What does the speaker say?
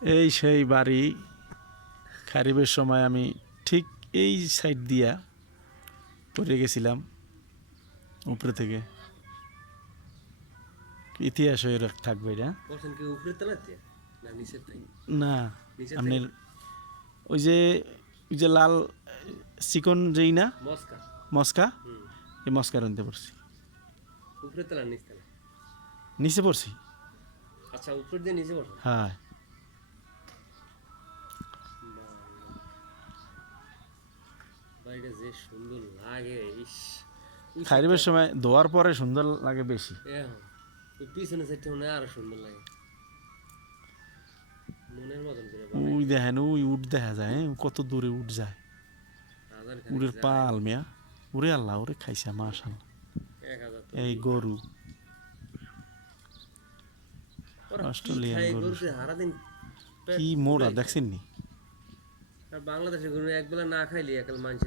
এই সেই বাড়ি খারিবের সময় আমি ঠিক এই সাইড দিয়া পড়ে গেছিলাম উপরে থেকে। ইতিহাস হয়ে থাকবে এটা। বলছেন কি উপরের তলাতে না নিচের তাই? না নিচে আপনার ওই যে লাল চিকন যেই না মস্কা। মস্কা, হুম। এই মস্কার আনতে পড়ছি, উপরের তলা নিচ তলা? নিচে পড়ছি। আচ্ছা, উপর দিয়ে নিচে বসেন। হ্যাঁ বাড়িটা যে সুন্দর লাগে, ইস। খারিবের সময় ধোয়ার পরে সুন্দর লাগে বেশি। ওই পিছনে সাইডটা মনে হয় আরো সুন্দর লাগে, মনের মতন করে ওই বানাইছে। দেখেন ওই উঠ দেখা যায়, কত দূরে উঠ যায়, হাজার খানিক উড়ের যায়। পাল মিয়া। ওরে আল্লাহ, ওরে খাইছে মাশাআল্লাহ। 1000 তো এই গরু ওরা কি অস্ট্রেলিয়ান খায় গরু, গরুতে সারাদিন পেট কি মোড়া পুরাই খায়। দেখছেন নি? আর বাংলাদেশের গরু একবেলা না খাইলে একাল মানুষের